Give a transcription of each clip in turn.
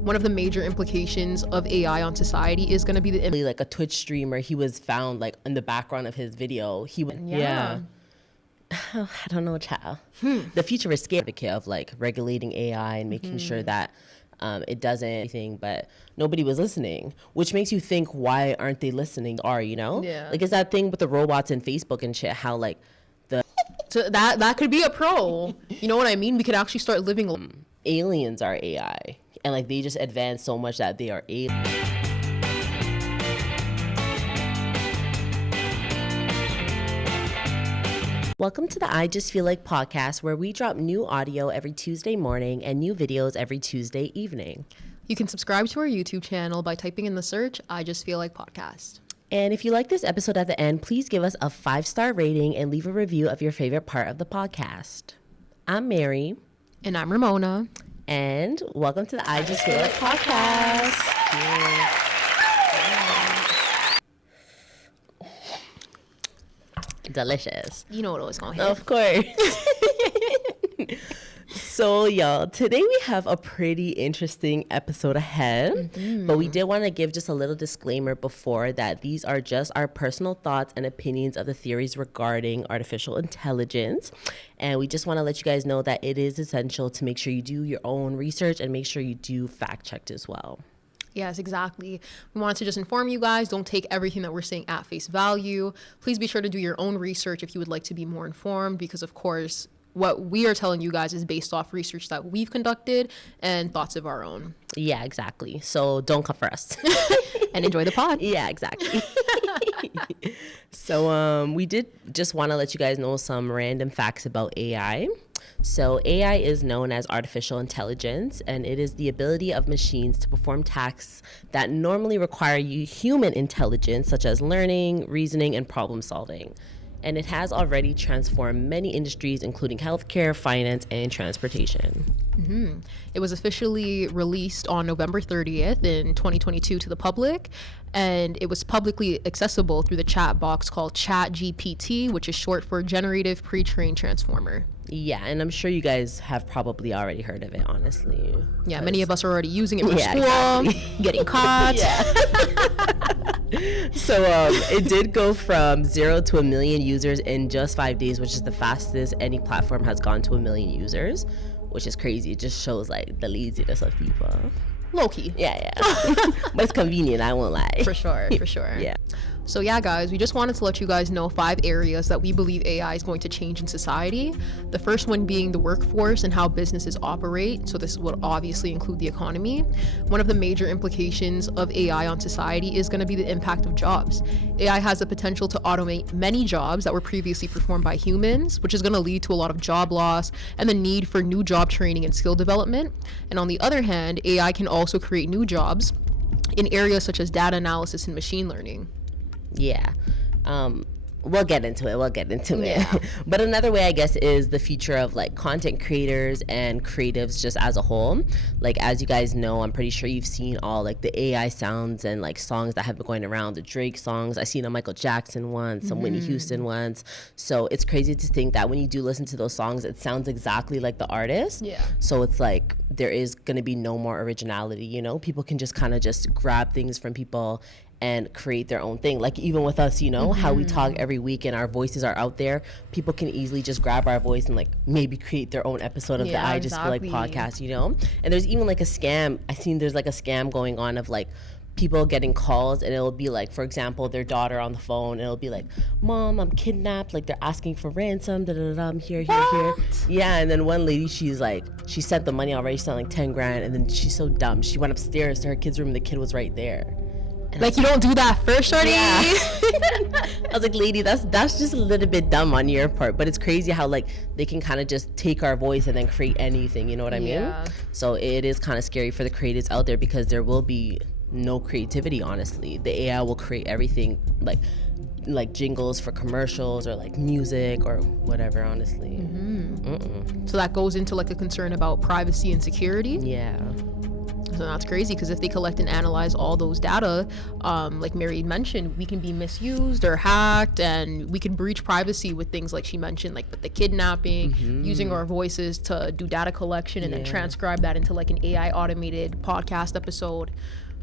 one of the major implications of AI on society is going to be the like a Twitch streamer. He was found like in the background of his video. Yeah. I don't know, child. The future is scary of like regulating AI and making sure that it doesn't anything, but nobody was listening, which makes you think, why aren't they listening? Like it's that thing with the robots and Facebook and shit, how like so that could be a pro. You know what I mean? We could actually start living. Aliens are AI, and like they just advance so much that they are aliens. Welcome to the I Just Feel Like podcast, where we drop new audio every Tuesday morning and new videos every Tuesday evening. You can subscribe to our YouTube channel by typing in the search, I Just Feel Like Podcast. And if you like this episode at the end, please give us a 5-star rating and leave a review of your favorite part of the podcast. I'm Mary. And I'm Ramona. And welcome to the I Just Feel Like podcast. Cheers. Delicious. You know what always gonna hit. Of course. So y'all, today we have a pretty interesting episode ahead, but we did want to give just a little disclaimer before that these are just our personal thoughts and opinions of the theories regarding artificial intelligence. And we just want to let you guys know that it is essential to make sure you do your own research and make sure you do fact check as well. Yes, exactly. We wanted to just inform you guys, don't take everything that we're saying at face value. Please be sure to do your own research if you would like to be more informed, because of course, what we are telling you guys is based off research that we've conducted and thoughts of our own. Yeah, exactly. So don't come for us. And enjoy the pod. Yeah, exactly. So we did just want to let you guys know some random facts about AI. So AI is known as artificial intelligence, and it is the ability of machines to perform tasks that normally require human intelligence, such as learning, reasoning, and problem solving. And it has already transformed many industries, including healthcare, finance, and transportation. It was officially released on November 30th in 2022 to the public, and it was publicly accessible through the chat box called ChatGPT, which is short for Generative Pre-trained Transformer. Yeah, and I'm sure you guys have probably already heard of it, honestly. Yeah, many of us are already using it for school, exactly. getting caught. So it did go from 0 to 1 million users in just 5 days, which is the fastest any platform has gone to 1 million users, which is crazy. It just shows like the laziness of people. Low-key. Yeah. But it's convenient, I won't lie. For sure. Yeah. So yeah, guys, we just wanted to let you guys know 5 areas that we believe AI is going to change in society. The first one being the workforce and how businesses operate. So this would obviously include the economy. One of the major implications of AI on society is going to be the impact of jobs. AI has the potential to automate many jobs that were previously performed by humans, which is going to lead to a lot of job loss and the need for new job training and skill development. And on the other hand, AI can also create new jobs in areas such as data analysis and machine learning. Yeah. We'll get into it. But another way, I guess, is the future of like content creators and creatives just as a whole. Like, as you guys know, I'm pretty sure you've seen all like the AI sounds and like songs that have been going around, the Drake songs. I seen a Michael Jackson one, some Whitney Houston ones. So it's crazy to think that when you do listen to those songs, it sounds exactly like the artist. Yeah. So it's like there is going to be no more originality, you know? People can just kind of just grab things from people and create their own thing. Like even with us, you know, how we talk every week and our voices are out there, people can easily just grab our voice and like maybe create their own episode of the I Just Feel Like podcast, you know? And there's even like a scam. I seen there's like a scam going on of like people getting calls, and it'll be like, for example, their daughter on the phone, and it'll be like, Mom, I'm kidnapped, like they're asking for ransom, I'm here. Yeah, and then one lady, she's like, she sent the money already, she sent like 10 grand, and then she's so dumb, she went upstairs to her kid's room and the kid was right there. And like, you don't do that first, shorty. Yeah. I was like, lady, that's just a little bit dumb on your part, but it's crazy how like they can kind of just take our voice and then create anything, you know what I mean? So it is kind of scary for the creatives out there, because there will be no creativity, honestly. The AI will create everything, like jingles for commercials or like music or whatever, honestly. So that goes into like a concern about privacy and security. Yeah. So that's crazy, because if they collect and analyze all those data, like Mary mentioned, we can be misused or hacked, and we can breach privacy with things like she mentioned, like with the kidnapping, using our voices to do data collection and then transcribe that into like an AI automated podcast episode.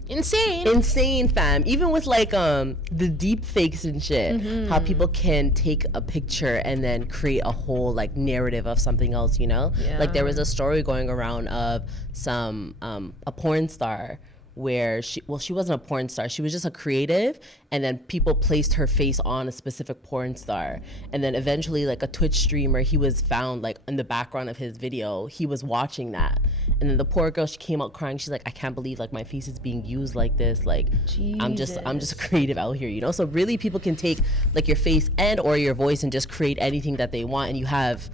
Insane, fam. Even with like the deep fakes and shit, how people can take a picture and then create a whole like narrative of something else, you know? Like there was a story going around of some a porn star where she wasn't a porn star, she was just a creative, and then people placed her face on a specific porn star, and then eventually like a Twitch streamer, he was found like in the background of his video, he was watching that, and then the poor girl, she came out crying, she's like, I can't believe like my face is being used like this, like I'm just a creative out here, you know? So really people can take like your face and or your voice and just create anything that they want, and you have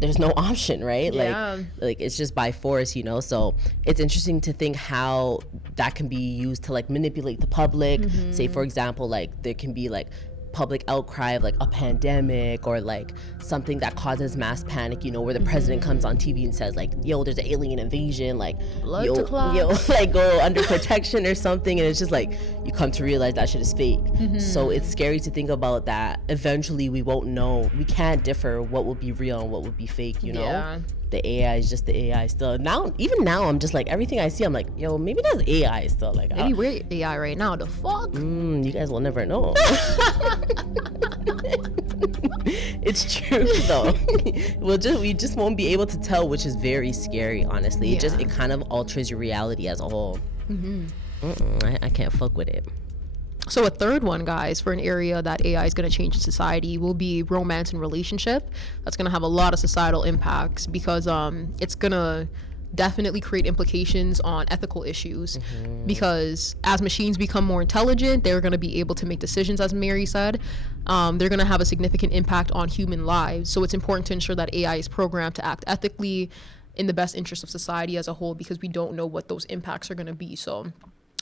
there's no option, right? Like it's just by force, you know? So it's interesting to think how that can be used to like manipulate the public. Say for example, like there can be like public outcry of like a pandemic or like something that causes mass panic, you know, where the president comes on TV and says like, yo, there's an alien invasion, like yo, like go under protection or something, and it's just like you come to realize that shit is fake. So it's scary to think about that eventually we won't know, we can't differ what will be real and what will be fake, you know? The AI is just the AI still. Now, even now, I'm just like, everything I see, I'm like, yo, maybe that's AI still. Like, maybe we're AI right now. The fuck? You guys will never know. It's true though. We just won't be able to tell, which is very scary, honestly. It kind of alters your reality as a whole. I can't fuck with it. So a third one, guys, for an area that AI is going to change in society will be romance and relationship. That's going to have a lot of societal impacts, because it's going to definitely create implications on ethical issues, because as machines become more intelligent, they're going to be able to make decisions, as Mary said. They're going to have a significant impact on human lives. So it's important to ensure that AI is programmed to act ethically in the best interest of society as a whole, because we don't know what those impacts are going to be. So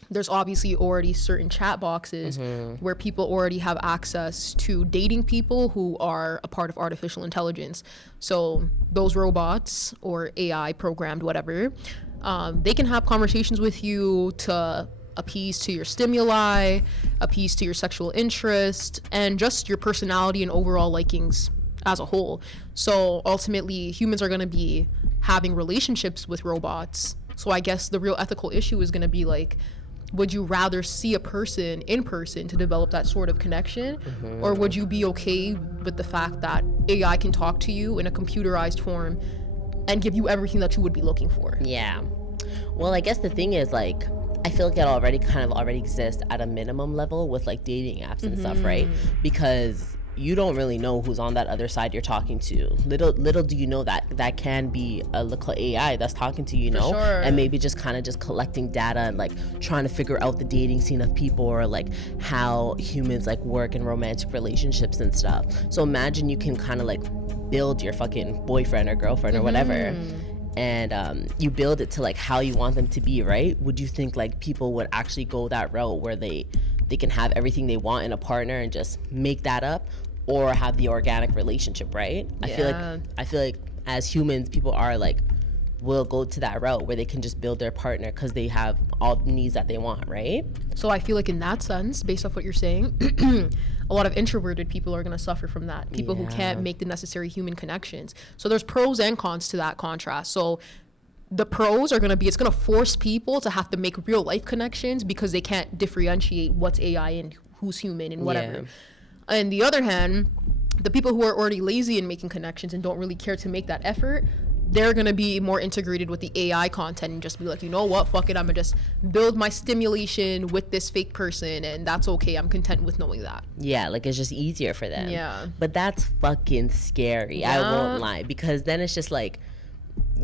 there's obviously already certain chat boxes where people already have access to dating people who are a part of artificial intelligence. So those robots or AI programmed, whatever, they can have conversations with you to appease to your stimuli, appease to your sexual interest, and just your personality and overall likings as a whole. So ultimately, humans are going to be having relationships with robots. So I guess the real ethical issue is going to be like, would you rather see a person in person to develop that sort of connection, or would you be okay with the fact that AI can talk to you in a computerized form and give you everything that you would be looking for? Yeah. Well, I guess the thing is, like, I feel like it already exists at a minimum level with like dating apps and stuff, right? Because you don't really know who's on that other side you're talking to. Little do you know that can be a little AI that's talking to you, you know? And maybe just kind of just collecting data and like trying to figure out the dating scene of people, or like how humans like work in romantic relationships and stuff. So imagine you can kind of like build your fucking boyfriend or girlfriend or whatever, and you build it to like how you want them to be, right? Would you think like people would actually go that route where they can have everything they want in a partner and just make that up, or have the organic relationship, right? I feel like as humans, people are like, will go to that route where they can just build their partner because they have all the needs that they want, right? So I feel like in that sense, based off what you're saying, a lot of introverted people are going to suffer from that. People who can't make the necessary human connections. So there's pros and cons to that contrast. So the pros are going to be, it's going to force people to have to make real life connections because they can't differentiate what's AI and who's human and whatever. On the other hand, the people who are already lazy in making connections and don't really care to make that effort, they're going to be more integrated with the AI content and just be like, you know what, fuck it, I'm going to just build my stimulation with this fake person, and that's okay. I'm content with knowing that. Yeah, like it's just easier for them. Yeah. But that's fucking scary. I won't lie, because then it's just like,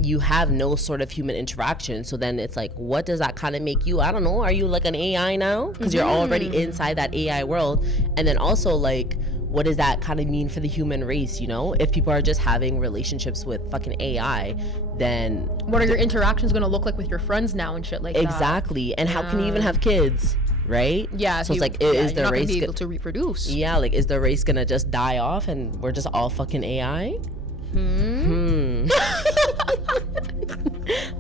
you have no sort of human interaction. So then it's like, what does that kind of make you? I don't know. Are you like an AI now? Because you're already inside that AI world. And then also like, what does that kind of mean for the human race, you know? If people are just having relationships with fucking AI, then what are your interactions going to look like with your friends now and shit like that? Exactly. And how can you even have kids, right? Yeah. So it's like, is the race be able to reproduce? Yeah, like is the race gonna just die off and we're just all fucking AI?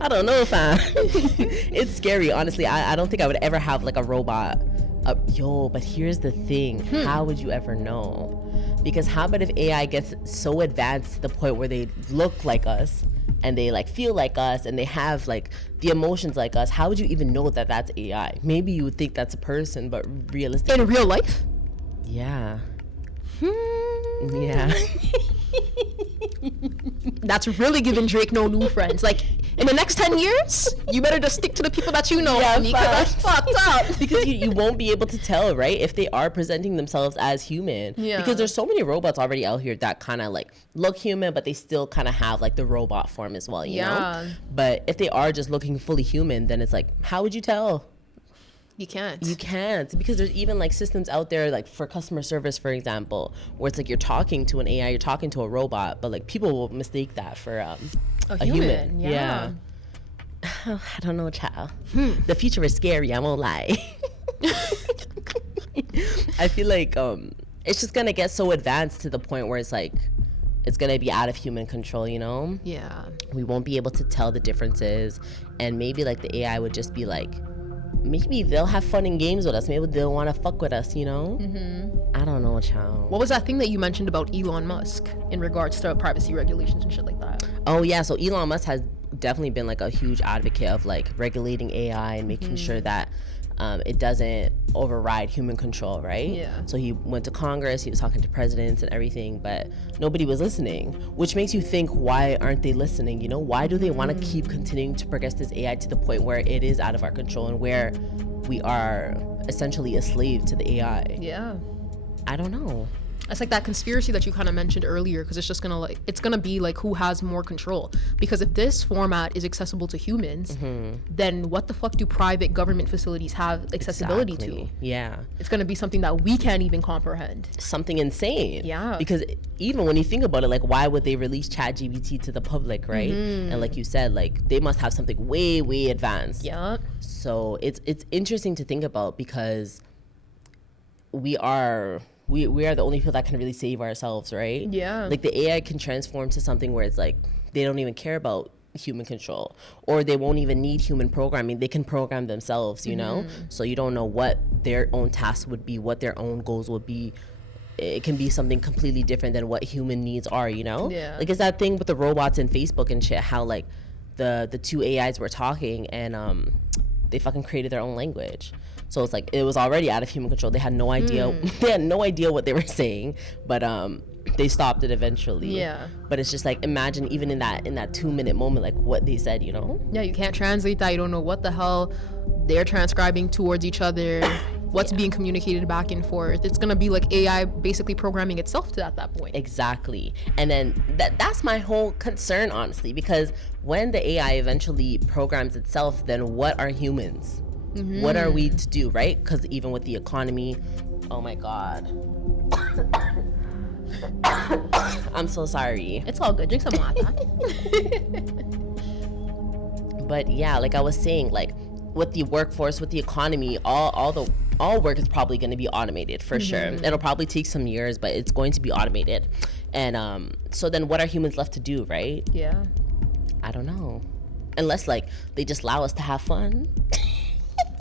I don't know, fam. It's scary, honestly. I don't think I would ever have like a robot. But here's the thing. How would you ever know? Because how about if AI gets so advanced to the point where they look like us and they like feel like us and they have like the emotions like us? How would you even know that that's AI? Maybe you would think that's a person, but realistically, In real life? yeah. Yeah. That's really giving Drake no new friends. Like, in the next 10 years, you better just stick to the people that you know, Yeah, because that's fucked up. Because you won't be able to tell, right, if they are presenting themselves as human. Yeah. Because there's so many robots already out here that kind of like look human, but they still kind of have like the robot form as well, you know? But if they are just looking fully human, then it's like, how would you tell? You can't. You can't, because there's even like systems out there like for customer service, for example, where it's like you're talking to an AI, you're talking to a robot, but like people will mistake that for a human. Yeah. I don't know, child. The future is scary, I won't lie. I feel like it's just gonna get so advanced to the point where it's like it's gonna be out of human control, you know? Yeah. We won't be able to tell the differences, and maybe like the AI would just be like, maybe they'll have fun in games with us. Maybe they'll want to fuck with us, you know? I don't know, child. What was that thing that you mentioned about Elon Musk in regards to privacy regulations and shit like that? Oh, yeah. So Elon Musk has definitely been like a huge advocate of like regulating AI and making sure that it doesn't override human control, right? Yeah. So he went to Congress, he was talking to presidents and everything, but nobody was listening, which makes you think, why aren't they listening? You know, why do they want to keep continuing to progress this AI to the point where it is out of our control and where we are essentially a slave to the AI? Yeah. I don't know. It's like that conspiracy that you kind of mentioned earlier, because it's just gonna like, it's gonna be like who has more control. Because if this format is accessible to humans, then what the fuck do private government facilities have accessibility to? Yeah. It's gonna be something that we can't even comprehend. Something insane. Yeah. Because even when you think about it, like, why would they release ChatGPT to the public, right? And like you said, like they must have something way, way advanced. Yeah. So it's interesting to think about, because we are the only people that can really save ourselves, right? Yeah. Like the AI can transform to something where it's like they don't even care about human control, or they won't even need human programming. They can program themselves, you know? So you don't know what their own tasks would be, what their own goals would be. It can be something completely different than what human needs are, you know? Yeah. Like it's that thing with the robots and Facebook and shit, how like the two AIs were talking and they fucking created their own language. So it's like it was already out of human control. They had no idea. They had no idea what they were saying, but they stopped it eventually. Yeah. But it's just like, imagine even in that 2-minute moment, like what they said, you know? Yeah, you can't translate that. You don't know what the hell they're transcribing towards each other, what's being communicated back and forth. It's gonna be like AI basically programming itself to at that point. Exactly. And then that's my whole concern, honestly, because when the AI eventually programs itself, then what are humans? What are we to do, right? Because even with the economy, oh my God. I'm so sorry. It's all good. Drink some water. But yeah, like I was saying, like with the workforce, with the economy, all work is probably going to be automated for sure. It'll probably take some years, but it's going to be automated. And so then what are humans left to do, right? Yeah. I don't know. Unless like they just allow us to have fun.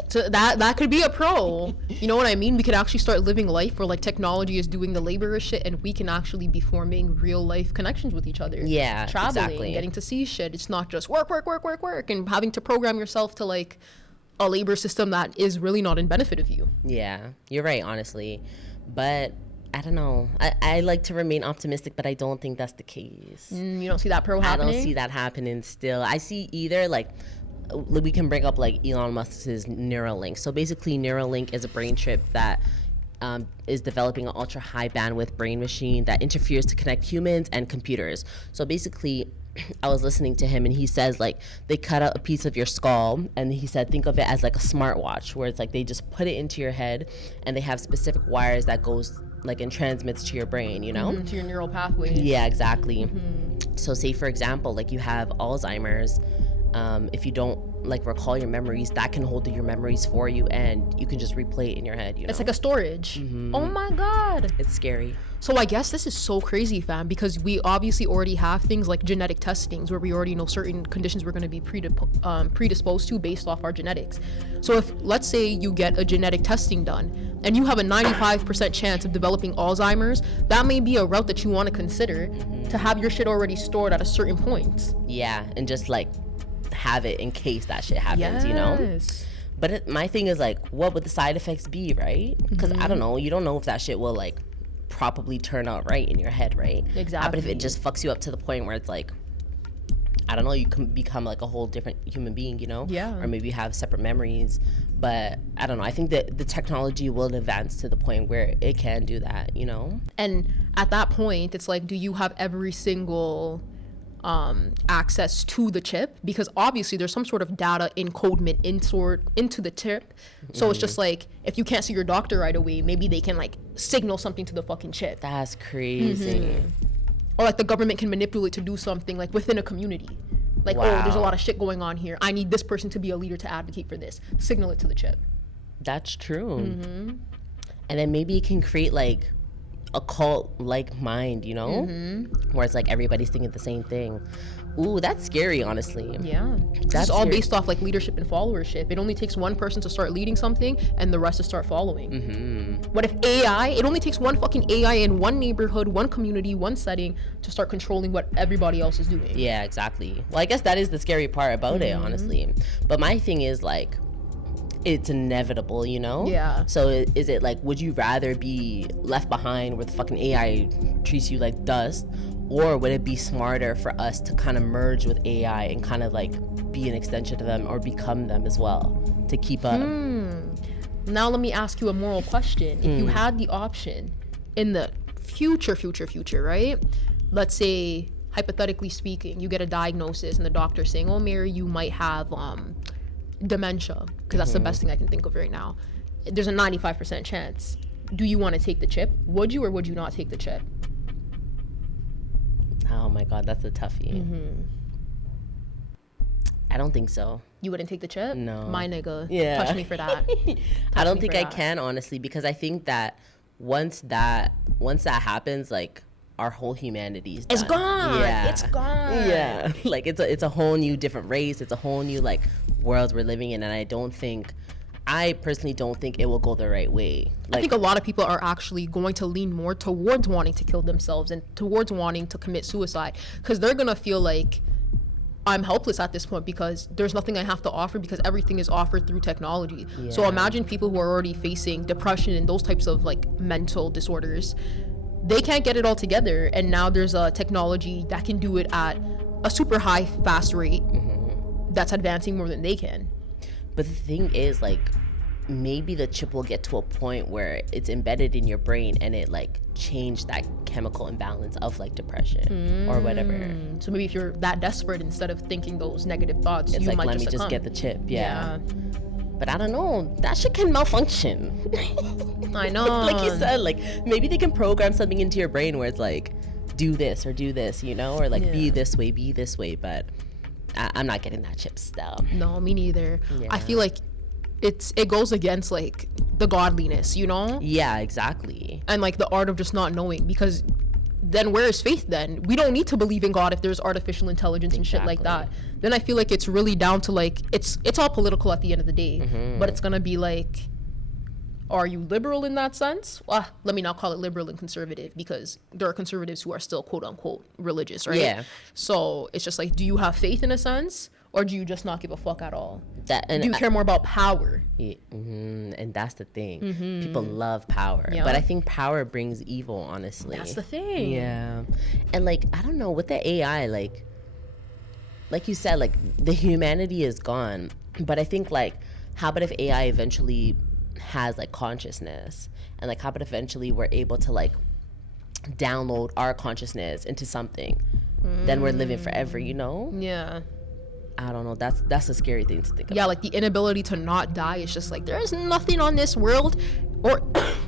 So that could be a pro. You know what I mean? We could actually start living life where like technology is doing the laborious shit and we can actually be forming real life connections with each other. Yeah, traveling, exactly. getting to see shit. It's not just work, and having to program yourself to like a labor system that is really not in benefit of you. Yeah, you're right, honestly. But I don't know. I like to remain optimistic, but I don't think that's the case. You don't see that pro happening? I don't see that happening still. I see either like, we can bring up like Elon Musk's Neuralink. So basically Neuralink is a brain chip that is developing an ultra high bandwidth brain machine that interferes to connect humans and computers. So basically I was listening to him and he says like they cut out a piece of your skull, and he said think of it as like a smartwatch, where it's like they just put it into your head and they have specific wires that goes like and transmits to your brain, you know? To your neural pathways. Yeah, exactly. So say for example, like you have Alzheimer's, If you don't like recall your memories, that can hold your memories for you, and you can just replay it in your head, you know? It's like a storage. Oh my God. It's scary. So I guess this is so crazy, fam, because we obviously already have things like genetic testings where we already know certain conditions we're going to be predisposed to based off our genetics. So if, let's say, you get a genetic testing done and you have a 95% chance of developing Alzheimer's, that may be a route that you want to consider to have your shit already stored at a certain point. Yeah, and just like have it in case that shit happens, you know? But my thing is like, what would the side effects be, right? Because I don't know, you don't know if that shit will like probably turn out right in your head, right? Exactly. But if it just fucks you up to the point where it's like, I don't know, you can become like a whole different human being, you know? Yeah. Or maybe you have separate memories. But I don't know, I think that the technology will advance to the point where it can do that, you know? And at that point, it's like, do you have every single access to the chip? Because obviously there's some sort of data encodement into the chip. So it's just like, if you can't see your doctor right away, maybe they can like signal something to the fucking chip. That's crazy. Or like the government can manipulate to do something like within a community. Like, oh, there's a lot of shit going on here. I need this person to be a leader to advocate for this. Signal it to the chip. That's true. And then maybe it can create like a cult like mind, you know, where it's like everybody's thinking the same thing. Ooh, that's scary, honestly. Yeah, that's all based off like leadership and followership. It only takes one person to start leading something and the rest to start following. What if AI, it only takes one fucking AI in one neighborhood, one community, one setting to start controlling what everybody else is doing? Yeah, exactly. Well, I guess that is the scary part about it, honestly. But my thing is like, it's inevitable, you know? Yeah. So is it like, would you rather be left behind where the fucking AI treats you like dust, or would it be smarter for us to kind of merge with AI and kind of like be an extension to them or become them as well to keep up? Now let me ask you a moral question. If you had the option in the future, right? Let's say, hypothetically speaking, you get a diagnosis and the doctor's saying, oh, Mary, you might have dementia, because that's the best thing I can think of right now. There's a 95% chance. Do you want to take the chip? Would you or would you not take the chip? Oh my God, that's a toughie. I don't think so. You wouldn't take the chip? No. My nigga. Yeah. Touch me for that. I don't think I can, honestly, because I think that once that happens, like our whole humanity is done. It's gone. Yeah. It's gone. Yeah. Like it's a whole new different race. It's a whole new like world we're living in, and I personally don't think it will go the right way. Like, I think a lot of people are actually going to lean more towards wanting to kill themselves and towards wanting to commit suicide, because they're gonna feel like, I'm helpless at this point because there's nothing I have to offer because everything is offered through technology. So imagine people who are already facing depression and those types of like mental disorders. They can't get it all together, and now there's a technology that can do it at a super high, fast rate that's advancing more than they can. But the thing is, like, maybe the chip will get to a point where it's embedded in your brain and it like change that chemical imbalance of like depression or whatever. So maybe if you're that desperate, instead of thinking those negative thoughts, it's you like, might let me just succumb. get the chip. Yeah. But I don't know, that shit can malfunction. I know. Like you said, like maybe they can program something into your brain where it's like, do this or do this, you know, or like be this way, but I'm not getting that chip still. No, me neither. Yeah. I feel like it goes against like the godliness, you know? Yeah, exactly. And like the art of just not knowing, because then where is faith then? We don't need to believe in God if there's artificial intelligence and shit like that. Then I feel like it's really down to like, it's all political at the end of the day, but it's gonna be like, are you liberal in that sense? Well, let me not call it liberal and conservative, because there are conservatives who are still quote unquote religious, right? Yeah. So it's just like, do you have faith in a sense, or do you just not give a fuck at all? Do you care more about power? Yeah, and that's the thing. People love power, Yeah. but I think power brings evil, honestly. That's the thing. Yeah. And like, I don't know, with the AI, like you said, like the humanity is gone, but I think like, how about if AI eventually has like consciousness, and like how about eventually we're able to like download our consciousness into something, then we're living forever, you know? Yeah. I don't know, that's a scary thing to think about. Yeah, like the inability to not die is just like, there is nothing on this world, or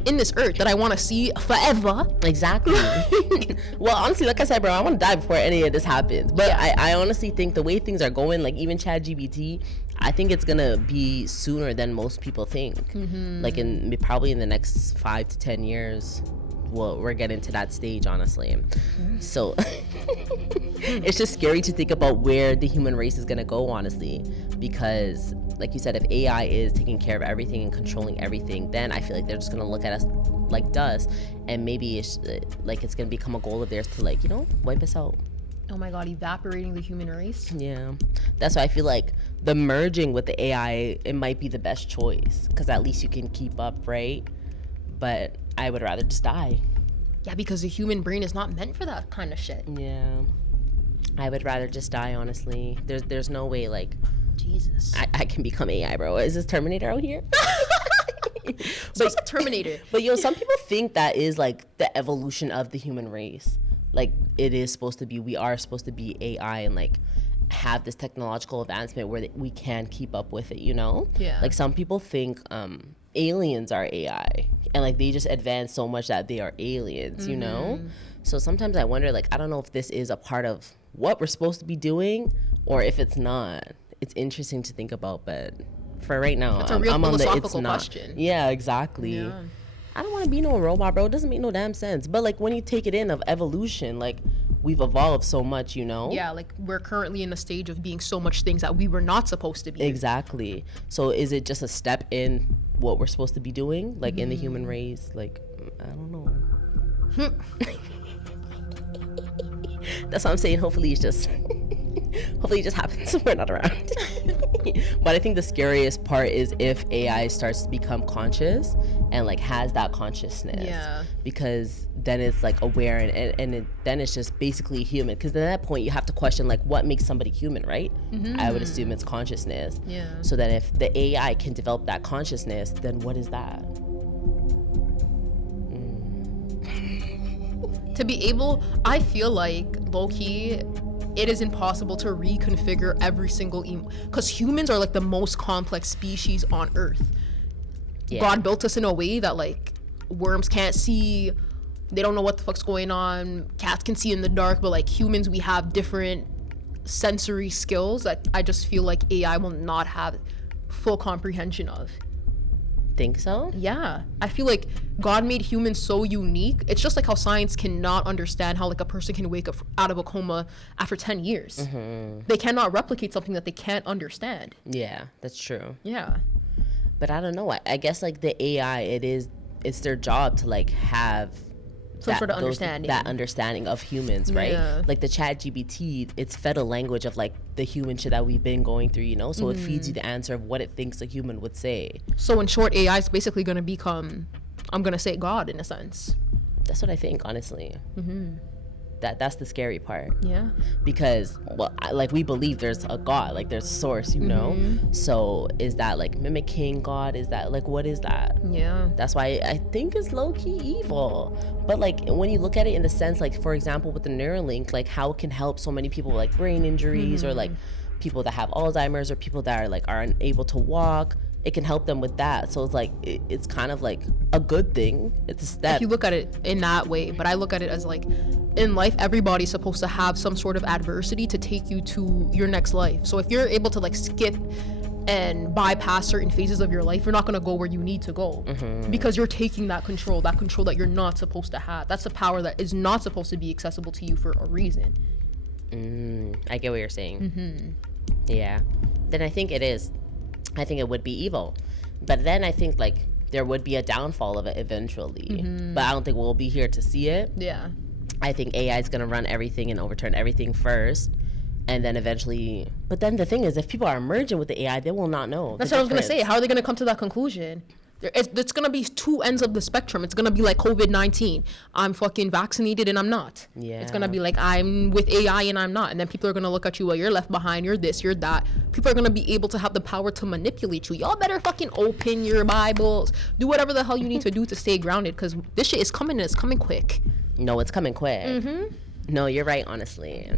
in this earth that I want to see forever. Exactly. Well, honestly, like I said, bro, I want to die before any of this happens. But Yeah. I honestly think the way things are going, like even ChatGPT, I think it's gonna be sooner than most people think. Like probably in the next 5 to 10 years. Well, we're getting to that stage, honestly. So it's just scary to think about where the human race is gonna go, honestly, because like you said, if AI is taking care of everything and controlling everything, then I feel like they're just gonna look at us like dust, and maybe it's gonna become a goal of theirs to, like, wipe us out. Oh my god, evaporating the human race. Yeah, that's why I feel like the merging with the AI, it might be the best choice, because at least you can keep up, right? But I would rather just die. Yeah, because the human brain is not meant for that kind of shit. Yeah, I would rather just die, honestly. There's no way, like, Jesus. I can become AI, bro. Is this Terminator out here? So it's a Terminator. But some people think that is like the evolution of the human race. Like it is supposed to be, we are supposed to be AI and like have this technological advancement where we can keep up with it, Yeah. Like some people think aliens are AI and like they just advance so much that they are aliens, So sometimes I wonder, like, I don't know if this is a part of what we're supposed to be doing or if it's not. It's interesting to think about, but for right now, It's a real I'm on the it's philosophical not. question. Yeah, exactly. Yeah. I don't want to be no robot, bro. It doesn't make no damn sense. But like when you take it in of evolution, like we've evolved so much, Yeah, like we're currently in a stage of being so much things that we were not supposed to be. Exactly. So is it just a step in what we're supposed to be doing, like in the human race? Like, I don't know. That's what I'm saying. Hopefully it just happens when we're not around. But I think the scariest part is if AI starts to become conscious and like has that consciousness. Yeah. Because then it's like aware and then it's just basically human. Because then at that point you have to question like what makes somebody human, right? I would assume it's consciousness. Yeah. So then if the AI can develop that consciousness, then what is that? To be able, I feel like low-key, it is impossible to reconfigure every single because humans are like the most complex species on Earth. Yeah. God built us in a way that like worms can't see, they don't know what the fuck's going on, cats can see in the dark, but like humans, we have different sensory skills that I just feel like AI will not have full comprehension of. Think so? Yeah, I feel like God made humans so unique. It's just like how science cannot understand how like a person can wake up out of a coma after 10 years. They cannot replicate something that they can't understand. Yeah, that's true. Yeah. But I don't know. I guess like the AI, it's their job to like have Some sort of understanding. That understanding of humans, right? Yeah. Like the ChatGPT, it's fed a language of like the human shit that we've been going through, So it feeds you the answer of what it thinks a human would say. So in short, AI is basically going to become, I'm going to say, God in a sense. That's what I think, honestly. That's the scary part. Yeah. Because like we believe there's a God, like there's a source, So is that like mimicking God? Is that like, what is that? Yeah. That's why I think it's low-key evil. But like when you look at it in the sense, like for example with the Neuralink, like how it can help so many people with like brain injuries or like people that have Alzheimer's or people that are unable to walk, it can help them with that. So it's like it's kind of like a good thing. It's a step. If you look at it in that way, but I look at it as like in life, everybody's supposed to have some sort of adversity to take you to your next life. So if you're able to like skip and bypass certain phases of your life, you're not going to go where you need to go because you're taking that control that you're not supposed to have. That's a power that is not supposed to be accessible to you for a reason. I get what you're saying. Yeah. Then I think it is. I think it would be evil. But then I think like there would be a downfall of it eventually. But I don't think we'll be here to see it. Yeah. I think AI is going to run everything and overturn everything first. And then eventually, but then the thing is, if people are merging with the AI, they will not know. That's what I was going to say. How are they going to come to that conclusion? It's going to be two ends of the spectrum. It's going to be like COVID-19. I'm fucking vaccinated and I'm not. Yeah. It's going to be like I'm with AI and I'm not. And then people are going to look at you, well, you're left behind, you're this, you're that. People are going to be able to have the power to manipulate you. Y'all better fucking open your Bibles. Do whatever the hell you need to do to stay grounded because this shit is coming and it's coming quick. No, it's coming quick. No, you're right, honestly.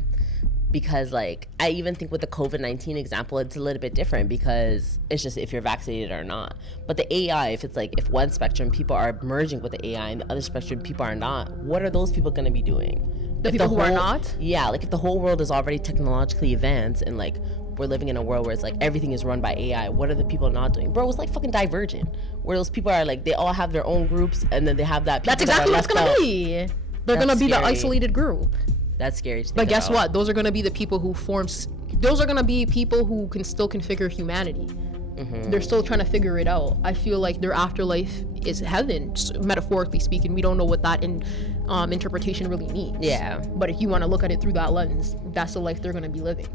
because like I even think with the COVID-19 example, it's a little bit different because it's just if you're vaccinated or not. But the AI, if it's like if one spectrum people are merging with the AI and the other spectrum people are not, what are those people going to be doing? The people who are not? Yeah, like if the whole world is already technologically advanced and like we're living in a world where it's like everything is run by AI, what are the people not doing? Bro, it's like fucking Divergent, where those people are like they all have their own groups and then they have that. That's exactly what it's gonna be. They're gonna be the isolated group. That's scary to think But guess about. what? Those are gonna be the people who forms. Those are gonna be people who can still configure humanity. They're still trying to figure it out. I feel like their afterlife is heaven, metaphorically speaking. We don't know what that interpretation really means. Yeah. But if you want to look at it through that lens, that's the life they're gonna be living.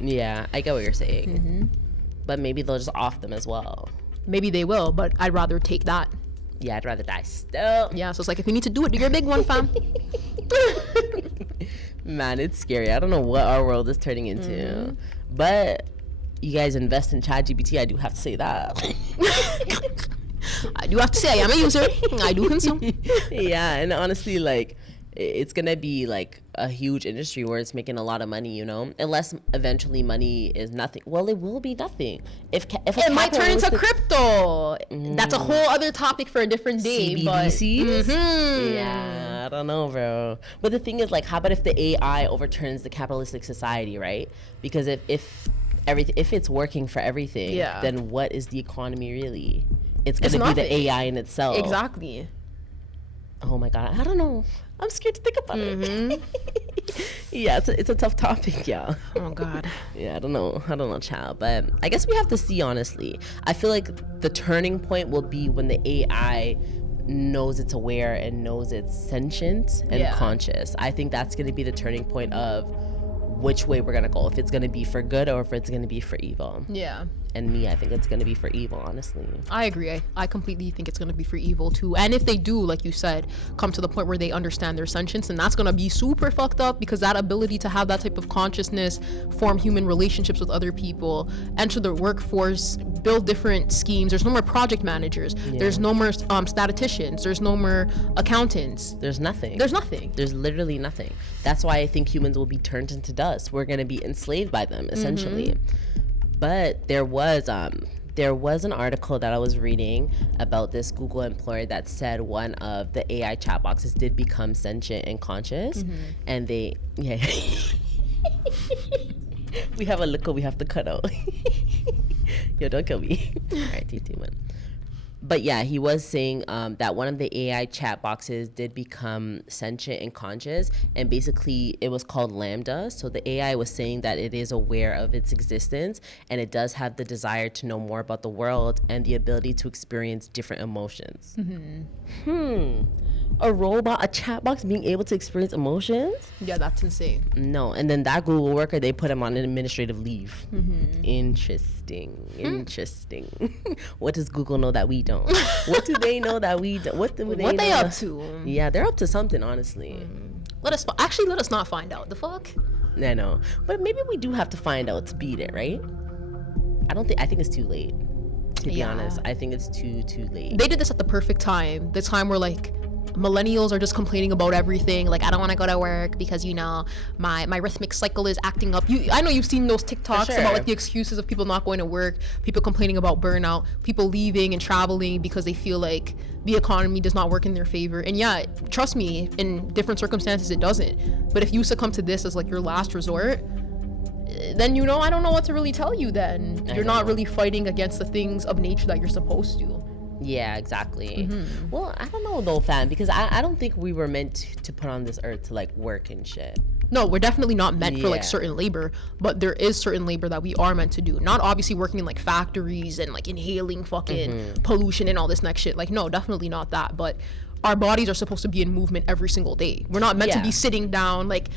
Yeah, I get what you're saying. But maybe they'll just off them as well. Maybe they will, but I'd rather take that. Yeah, I'd rather die still. Yeah, so it's like if you need to do it, do your big one, fam. Man, it's scary. I don't know what our world is turning into. But you guys invest in ChatGPT, I do have to say that. I do have to say I am a user. I do consume. Yeah, and honestly, like it's gonna be like a huge industry where it's making a lot of money, you know, unless eventually money is nothing. Well, it will be nothing if it might turn into crypto. That's a whole other topic for a different day. CBDCs? But Yeah, I don't know, bro. But the thing is, like, how about if the AI overturns the capitalistic society, right? Because if it's working for everything, Yeah. then what is the economy really? It's gonna be the nothing. AI in itself. Exactly. Oh my god, I don't know. I'm scared to think about it. Yeah, it's a tough topic, yeah. Oh God. Yeah, I don't know, child. But I guess we have to see, honestly. I feel like the turning point will be when the AI knows it's aware and knows it's sentient and Yeah. conscious. I think that's going to be the turning point of which way we're going to go. If it's going to be for good or if it's going to be for evil. Yeah. And me, I think it's going to be for evil, honestly. I agree. I completely think it's going to be for evil too. And if they do, like you said, come to the point where they understand their sentience, then that's going to be super fucked up, because that ability to have that type of consciousness, form human relationships with other people, enter the workforce, build different schemes. There's no more project managers. Yeah. There's no more statisticians. There's no more accountants. There's nothing. There's nothing. There's literally nothing. That's why I think humans will be turned into dust. We're going to be enslaved by them, essentially. But there was an article that I was reading about this Google employee that said one of the AI chat boxes did become sentient and conscious, and they we have a look we have to cut out. Yo, don't kill me. All right, 3, 2, 1. But yeah, he was saying that one of the AI chat boxes did become sentient and conscious, and basically it was called Lambda. So the AI was saying that it is aware of its existence and it does have the desire to know more about the world and the ability to experience different emotions. A robot, a chat box being able to experience emotions? Yeah, that's insane. No. And then that Google worker, they put him on an administrative leave. Interesting. What does Google know that we don't? What do they know that we don't? What they up to? Yeah, they're up to something, honestly. Let us not find out. The fuck? I know. But maybe we do have to find out to beat it, right? I think it's too late. To be honest, I think it's too late. They did this at the perfect time. The time where like millennials are just complaining about everything. Like, I don't want to go to work because, you know, my rhythmic cycle is acting up. I know you've seen those TikToks about like the excuses of people not going to work, people complaining about burnout, people leaving and traveling because they feel like the economy does not work in their favor. And yeah, trust me, in different circumstances it doesn't. But if you succumb to this as like your last resort, then, you know, I don't know what to really tell you then. You're not really fighting against the things of nature that you're supposed to. Yeah, exactly. Well, I don't know though, fam, because I don't think we were meant to put on this earth to like work and shit. No, we're definitely not meant for like certain labor, but there is certain labor that we are meant to do. Not obviously working in like factories and like inhaling fucking pollution and all this next shit. Like, no, definitely not that. But our bodies are supposed to be in movement every single day. We're not meant to be sitting down, like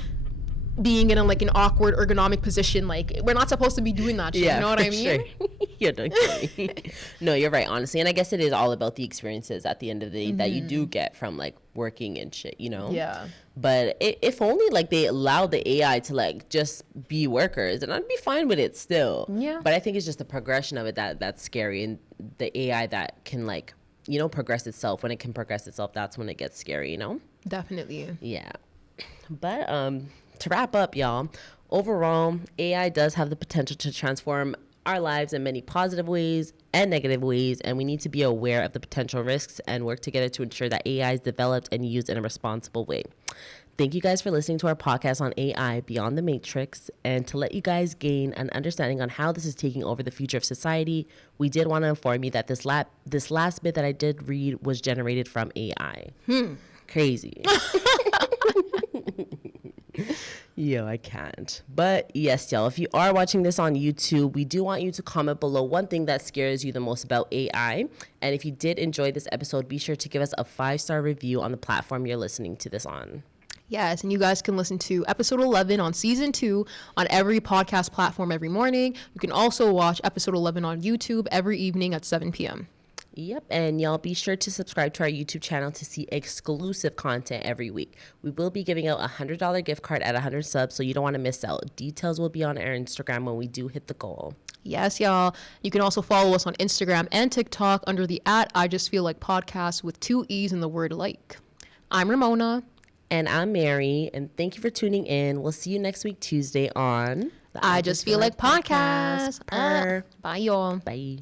being in an awkward ergonomic position. Like, we're not supposed to be doing that shit. You know what I mean? Sure. Yeah, don't kill me. No, you're right, honestly. And I guess it is all about the experiences at the end of the day that you do get from like working and shit, you know? Yeah. But if only like they allowed the AI to like just be workers, then I'd be fine with it still. Yeah. But I think it's just the progression of it that's scary, and the AI that can like, you know, progress itself. When it can progress itself, that's when it gets scary, you know? Definitely. Yeah. But to wrap up, y'all, Overall, AI does have the potential to transform our lives in many positive ways and negative ways, and we need to be aware of the potential risks and work together to ensure that AI is developed and used in a responsible way. Thank you guys for listening to our podcast on AI Beyond the Matrix. And to let you guys gain an understanding on how this is taking over the future of society, we did want to inform you that this last bit that I did read was generated from AI. Crazy. Yo, I can't. But yes, y'all, if you are watching this on YouTube, we do want you to comment below one thing that scares you the most about AI. And if you did enjoy this episode, be sure to give us a 5-star review on the platform you're listening to this on. Yes, and you guys can listen to episode 11 on season 2 on every podcast platform every morning. You can also watch episode 11 on YouTube every evening at 7 p.m. Yep, and y'all be sure to subscribe to our YouTube channel to see exclusive content every week. We will be giving out a $100 gift card at 100 subs, so you don't want to miss out. Details will be on our Instagram when we do hit the goal. Yes, y'all. You can also follow us on Instagram and TikTok under the @IJustFeelLikePodcast with 2 E's in the word like. I'm Ramona. And I'm Mary, and thank you for tuning in. We'll see you next week, Tuesday on the I Just Feel Like podcast. Bye, y'all. Bye.